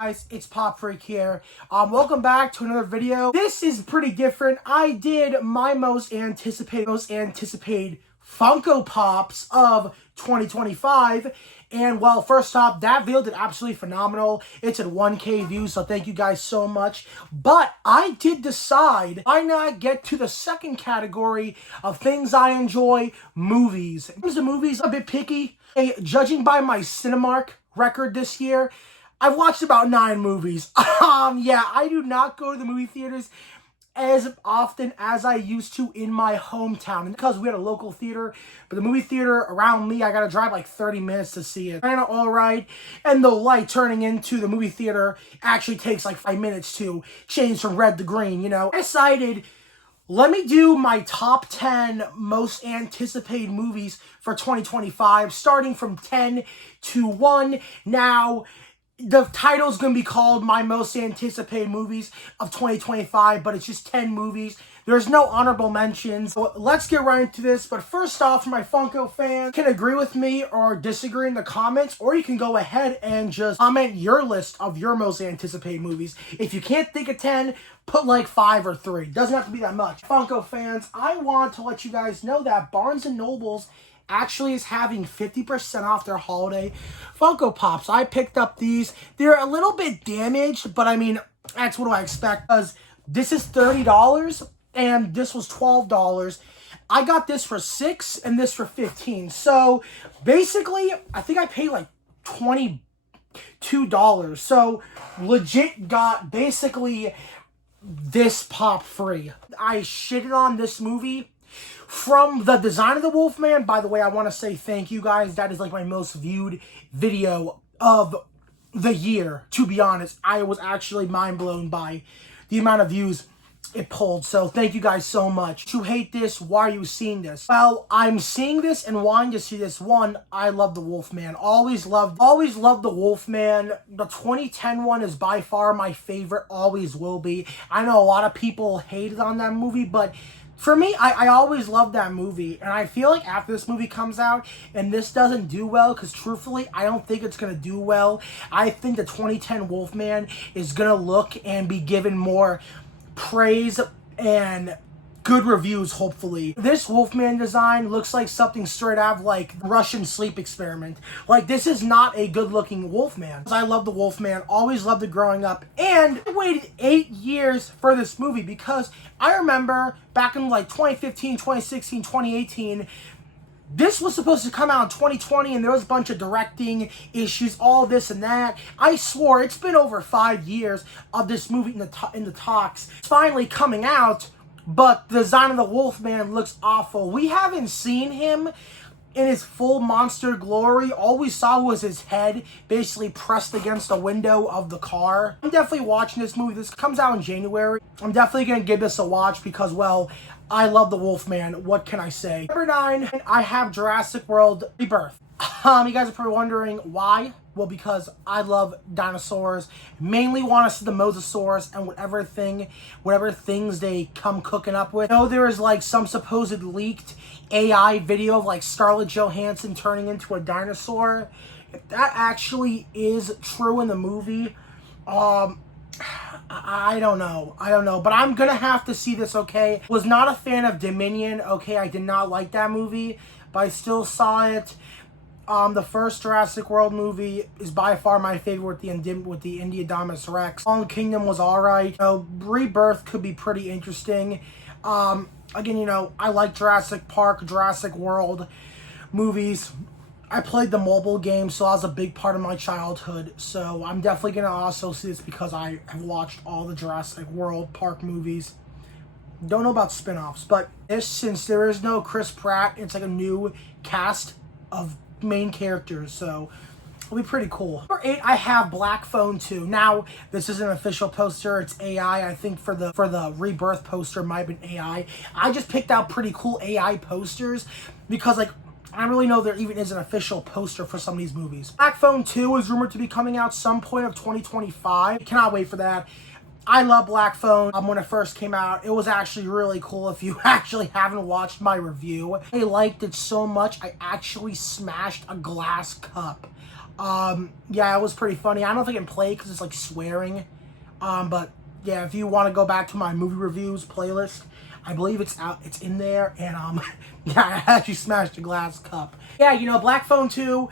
Guys, it's Pop Freak here. Welcome back to another video. This is pretty different. I did my most anticipated Funko Pops of 2025. And well, first off, that video did absolutely phenomenal. It's at 1K views, so thank you guys so much. But I did decide, why not get to the second category of things I enjoy, movies. In terms of movies, I'm a bit picky. Hey, judging by my Cinemark record this year, I've watched about 9 movies. Yeah, I do not go to the movie theaters as often as I used to in my hometown. And because we had a local theater, but the movie theater around me, I gotta drive like 30 minutes to see it. Kinda alright. And the light turning into the movie theater actually takes like 5 minutes to change from red to green, you know. I decided, let me do my top 10 most anticipated movies for 2025, starting from 10 to 1. Now, the title's going to be called My Most Anticipated Movies of 2025, but it's just 10 movies. There's no honorable mentions. So let's get right into this. But first off, for my Funko fans, you can agree with me or disagree in the comments, or you can go ahead and just comment your list of your most anticipated movies. If you can't think of 10, put like 5 or 3. Doesn't have to be that much. Funko fans, I want to let you guys know that Barnes & Noble's actually is having 50% off their holiday Funko Pops. I picked up these. They're a little bit damaged, but I mean, that's what I expect, because this is $30 and this was $12. I got this for $6 and this for $15. So basically, I think I paid like $22. So legit got basically this pop free. I shitted on this movie. From the design of the Wolfman, by the way, I want to say thank you guys. That is like my most viewed video of the year. To be honest, I was actually mind blown by the amount of views it pulled. So thank you guys so much. You hate this, why are you seeing this? Well, I'm seeing this and wanting to see this. One, I love the Wolfman. Always loved the Wolfman. The 2010 one is by far my favorite, always will be. I know a lot of people hated on that movie, but for me, I always loved that movie, and I feel like after this movie comes out and this doesn't do well, because truthfully, I don't think it's going to do well. I think the 2010 Wolfman is going to look and be given more praise and good reviews, hopefully. This Wolfman design looks like something straight out of like Russian sleep experiment. Like, this is not a good looking Wolfman. I love the Wolfman, always loved it growing up, and I waited 8 years for this movie because I remember back in like 2015, 2016, 2018, this was supposed to come out in 2020 and there was a bunch of directing issues, all this and that. I swore it's been over 5 years of this movie in the talks. It's finally coming out, but the design of the Wolfman looks awful. We haven't seen him in his full monster glory. All we saw was his head basically pressed against the window of the car. I'm definitely watching this movie. This comes out in January. I'm definitely going to give this a watch because, well, I love the Wolfman. What can I say? Number 9, I have Jurassic World Rebirth. You guys are probably wondering why. Well, because I love dinosaurs. Mainly want to see the Mosasaurus and whatever things they come cooking up with. I know there is like some supposed leaked AI video of like Scarlett Johansson turning into a dinosaur. If that actually is true in the movie, I don't know, but I'm gonna have to see this, okay? Was not a fan of Dominion, okay? I did not like that movie, but I still saw it. The first Jurassic World movie is by far my favorite with the Indominus Rex. Fallen Kingdom was alright. You know, Rebirth could be pretty interesting. Again, you know, I like Jurassic Park, Jurassic World movies. I played the mobile game, so that was a big part of my childhood. So I'm definitely going to also see this because I have watched all the Jurassic World Park movies. Don't know about spin-offs, but since there is no Chris Pratt, it's like a new cast of main characters, so it'll be pretty cool. Number 8, I have Black Phone 2. Now, this is an official poster. It's AI. I think for the Rebirth poster, might have been AI. I just picked out pretty cool AI posters because, like, I don't really know there even is an official poster for some of these movies. Black Phone 2 is rumored to be coming out some point of 2025. Cannot wait for that. I love Black Phone. When it first came out, it was actually really cool. If you actually haven't watched my review, I liked it so much, I actually smashed a glass cup Yeah, it was pretty funny. I don't know if I can play because it's like swearing. But yeah, if you want to go back to my movie reviews playlist, I believe it's out. It's in there. And yeah, I actually smashed a glass cup. Yeah, you know, Black Phone 2.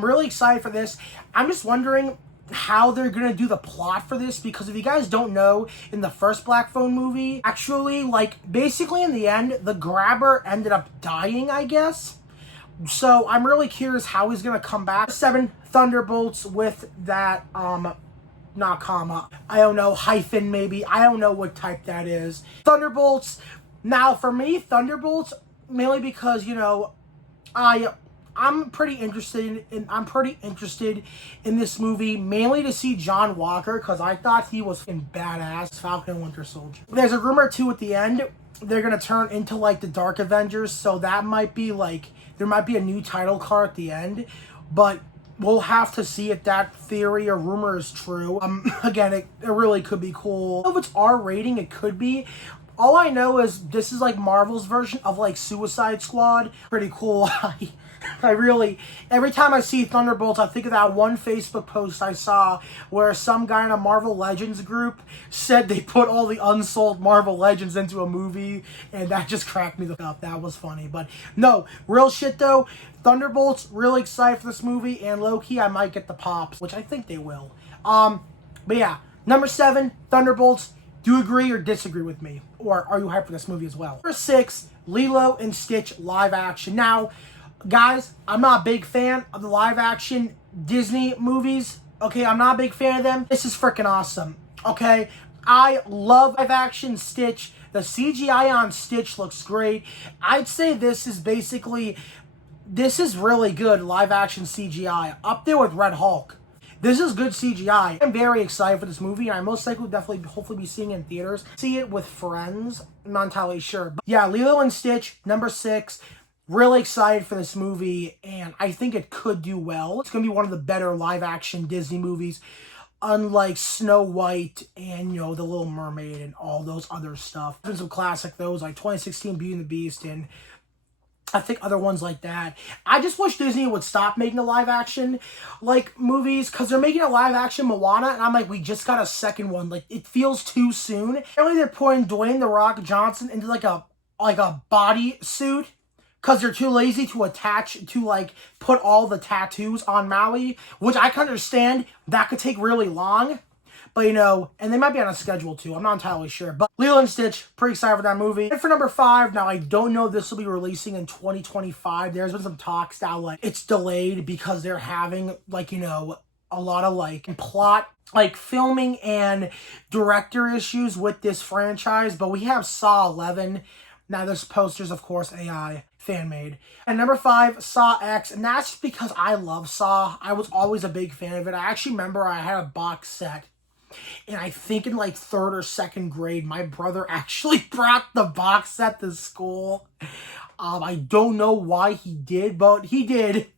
Really excited for this. I'm just wondering how they're gonna do the plot for this, because if you guys don't know, in the first Black Phone movie, actually, like, basically in the end, the grabber ended up dying, I guess. So I'm really curious how he's gonna come back. 7 Thunderbolts with that not comma, I don't know, hyphen maybe, I don't know what type that is. Thunderbolts. Now for me, Thunderbolts, mainly because, you know, I'm pretty interested in this movie, mainly to see John Walker, because I thought he was fucking badass, Falcon and Winter Soldier. There's a rumor too at the end they're gonna turn into like the Dark Avengers, so that might be like, there might be a new title card at the end, but we'll have to see if that theory or rumor is true. Again, it really could be cool. If it's R rating, it could be. All I know is this is like Marvel's version of like Suicide Squad. Pretty cool. I really, every time I see Thunderbolts, I think of that one Facebook post I saw where some guy in a Marvel Legends group said they put all the unsold Marvel Legends into a movie, and that just cracked me the fuck up. That was funny. But no, real shit though, Thunderbolts, really excited for this movie, and low-key I might get the pops, which I think they will. But yeah, number 7, Thunderbolts. Do you agree or disagree with me? Or are you hyped for this movie as well? Number 6, Lilo and Stitch live action. Now, guys, I'm not a big fan of the live action Disney movies. Okay, I'm not a big fan of them. This is freaking awesome. Okay, I love live action Stitch. The CGI on Stitch looks great. I'd say this is really good live action CGI. Up there with Red Hulk. This is good CGI. I'm very excited for this movie, and I most likely hopefully be seeing it in theaters. See it with friends. I'm not entirely sure. But yeah, Lilo and Stitch, number 6. Really excited for this movie, and I think it could do well. It's going to be one of the better live-action Disney movies, unlike Snow White and, you know, The Little Mermaid and all those other stuff. There's some classic those, like 2016 Beauty and the Beast, and I think other ones like that. I just wish Disney would stop making the live-action, like, movies, because they're making a live-action Moana, and I'm like, we just got a second one. Like, it feels too soon. Apparently, they're putting Dwayne "The Rock" Johnson into, like a body suit, because they're too lazy to like put all the tattoos on Maui, which I can understand. That could take really long, but you know, and they might be on a schedule too. I'm not entirely sure, but Lilo and Stitch, pretty excited for that movie. And for number 5, now I don't know if this will be releasing in 2025. There's been some talks that like it's delayed because they're having like, you know, a lot of like plot, like filming and director issues with this franchise, but we have Saw 11. Now, this poster's, of course, AI, fan-made. And number 5, Saw X. And that's because I love Saw. I was always a big fan of it. I actually remember I had a box set. And I think in like 3rd or 2nd grade, my brother actually brought the box set to school. I don't know why he did, but he did.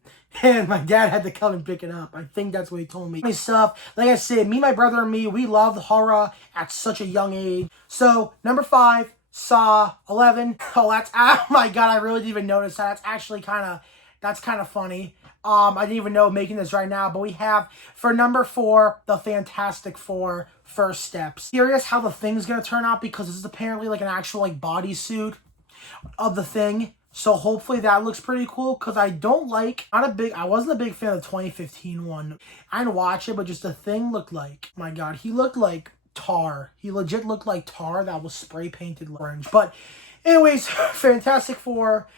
And my dad had to come and pick it up. I think that's what he told me. Stuff. Like I said, me, my brother, and me, we loved horror at such a young age. So, number 5, Saw 11. Oh my god, I really didn't even notice that. That's actually that's kind of funny. I didn't even know making this right now, but we have, for number 4, the Fantastic Four First Steps. Curious how the Thing's gonna turn out, because this is apparently like an actual like bodysuit of the Thing. So hopefully that looks pretty cool, because I wasn't a big fan of the 2015 one. I didn't watch it, but just the Thing looked like, my god, he looked like tar. He legit looked like tar that was spray painted orange. But anyways, Fantastic Four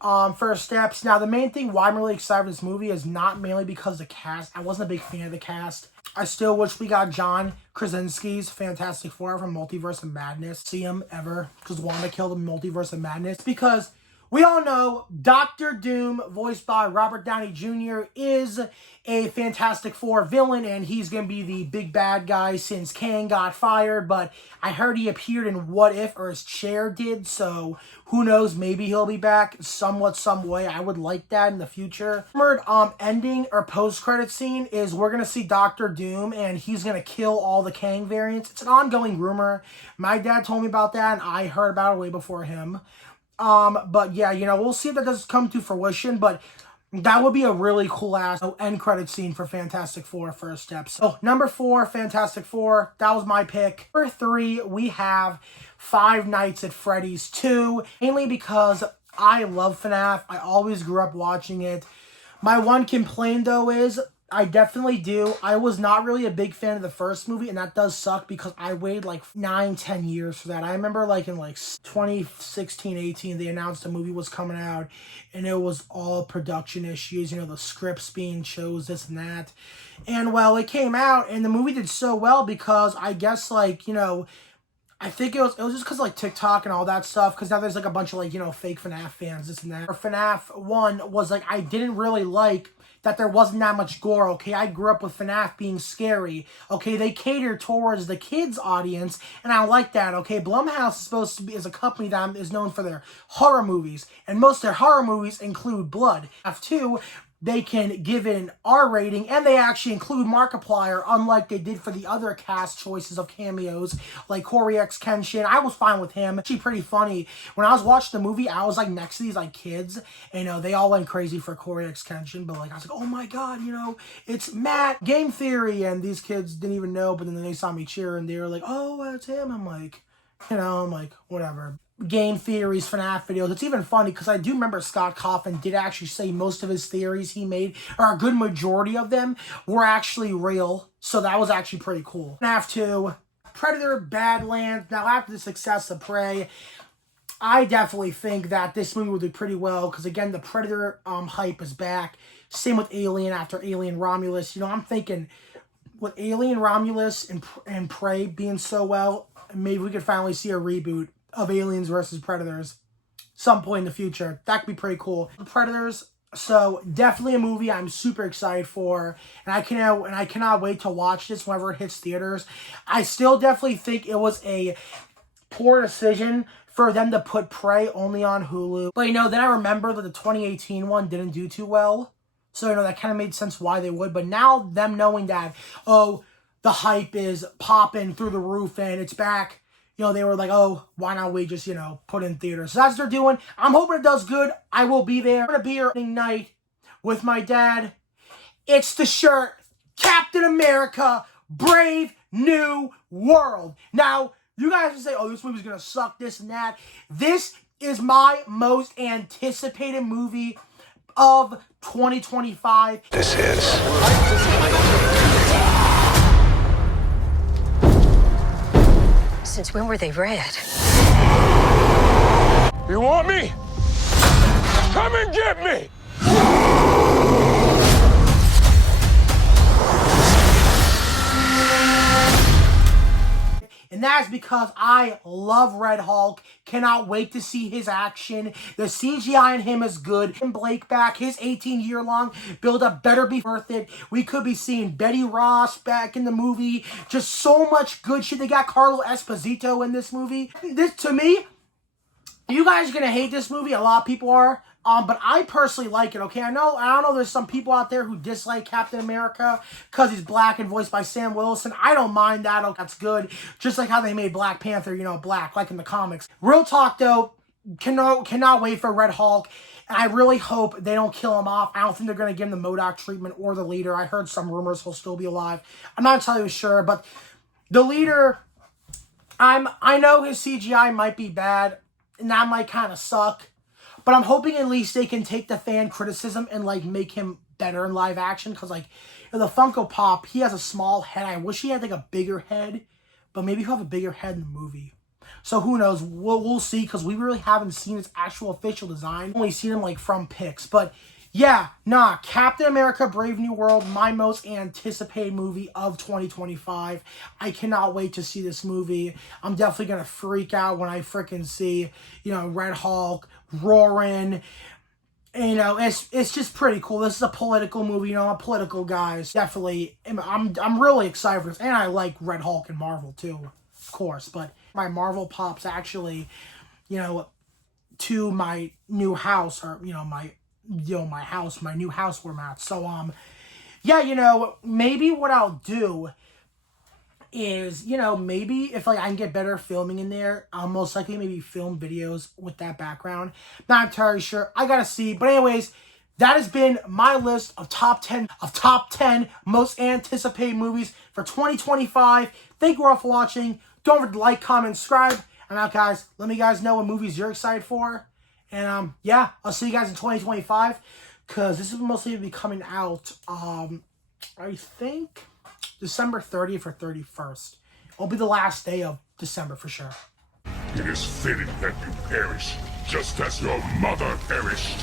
First Steps. Now, the main thing why I'm really excited for this movie is not mainly because of the cast. I wasn't a big fan of the cast. I still wish we got John Krasinski's Fantastic Four from Multiverse of Madness. See him ever, because Wanda killed him in Multiverse of Madness. Because we all know Dr. Doom, voiced by Robert Downey Jr., is a Fantastic Four villain, and he's going to be the big bad guy since Kang got fired, but I heard he appeared in What If, or his chair did, so who knows, maybe he'll be back some way. I would like that in the future. Rumored ending or post-credit scene is we're going to see Dr. Doom, and he's going to kill all the Kang variants. It's an ongoing rumor. My dad told me about that, and I heard about it way before him. But yeah, you know, we'll see if that does come to fruition, but That would be a really cool ass end credit scene for Fantastic Four first step. So number 4, Fantastic Four. That was my pick. Number 3, we have Five Nights at Freddy's 2. Mainly because I love FNAF. I always grew up watching it. My one complaint though is I definitely do. I was not really a big fan of the first movie, and that does suck because I waited like 9-10 years for that. I remember like in like 2016-18, they announced a movie was coming out, and it was all production issues, you know, the scripts being chose, this and that. And well, it came out, and the movie did so well because I guess like, you know, I think it was just because like TikTok and all that stuff, because now there's like a bunch of like, you know, fake FNAF fans, this and that. Or FNAF 1 was like, I didn't really like that there wasn't that much gore, okay? I grew up with FNAF being scary, okay? They cater towards the kids' audience, and I like that, okay? Blumhouse is supposed to be, is a company that is known for their horror movies, and most of their horror movies include blood. F2, they can give an R rating, and they actually include Markiplier, unlike they did for the other cast choices of cameos, like Corey X Kenshin. I was fine with him. Actually pretty funny. When I was watching the movie, I was like next to these like kids, and you know, they all went crazy for Corey X Kenshin, but like I was like, oh my god, you know, it's Matt, Game Theory, and these kids didn't even know, but then they saw me cheer, and they were like, oh, that's him. I'm like, you know, I'm like, whatever. Game theories, FNAF videos. It's even funny because I do remember Scott Cawthon did actually say most of his theories he made, or a good majority of them, were actually real. So that was actually pretty cool. FNAF 2, Predator, Badlands. Now after the success of Prey, I definitely think that this movie will do pretty well because again, the Predator hype is back. Same with Alien after Alien Romulus. You know, I'm thinking with Alien Romulus and Prey being so well, maybe we could finally see a reboot of Aliens versus Predators some point in the future. That could be pretty cool. Predators, so definitely a movie I'm super excited for, and I cannot wait to watch this whenever it hits theaters. I still definitely think it was a poor decision for them to put Prey only on Hulu. But you know, then I remember that the 2018 one didn't do too well. So you know, that kind of made sense why they would. But now them knowing that, oh, the hype is popping through the roof and it's back, you know, they were like, oh, why not we just, you know, put in theaters. So that's what they're doing. I'm hoping it does good. I will be there. I'm going to be here night with my dad. It's the shirt, Captain America, Brave New World. Now, you guys will say, oh, this movie's going to suck, this and that. This is my most anticipated movie of 2025. This is... Since when were they red? You want me? Come and get me! And that's because I love Red Hulk. Cannot wait to see his action. The CGI in him is good. And Blake back, his 18-year-long build-up better be worth it. We could be seeing Betty Ross back in the movie. Just so much good shit. They got Carlo Esposito in this movie. This, to me, you guys are going to hate this movie. A lot of people are. But I personally like it, okay? I don't know there's some people out there who dislike Captain America because he's black and voiced by Sam Wilson. I don't mind that. Okay, that's good. Just like how they made Black Panther, you know, black, like in the comics. Real talk, though, cannot wait for Red Hulk. And I really hope they don't kill him off. I don't think they're going to give him the MODOK treatment or the leader. I heard some rumors he'll still be alive. I'm not entirely sure, but the leader, I know his CGI might be bad, and that might kind of suck. But I'm hoping at least they can take the fan criticism and, like, make him better in live action. Because, like, in the Funko Pop, he has a small head. I wish he had, like, a bigger head. But maybe he'll have a bigger head in the movie. So, who knows? We'll see. Because we really haven't seen his actual official design. We've only seen him, like, from pics. But, yeah. Nah. Captain America Brave New World. My most anticipated movie of 2025. I cannot wait to see this movie. I'm definitely going to freak out when I freaking see, you know, Red Hulk roaring. And, you know, it's just pretty cool. This is a political movie, you know, I'm a political guy. Definitely, I'm really excited for this. And I like Red Hulk and Marvel too, of course. But my Marvel Pops actually, you know, to my new house, or, you know, my new house format. So, yeah, you know, maybe what I'll do is, you know, maybe if like I can get better filming in there, I'll most likely maybe film videos with that background. Not entirely sure. I gotta see. But anyways, that has been my list of top 10 most anticipated movies for 2025. Thank you all for watching. Don't forget to like, comment, subscribe. And now, guys, let me guys know what movies you're excited for. And yeah, I'll see you guys in 2025, because this is mostly going to be coming out, I think, December 30th or 31st. It'll be the last day of December for sure. It is fitting that you perish, just as your mother perished.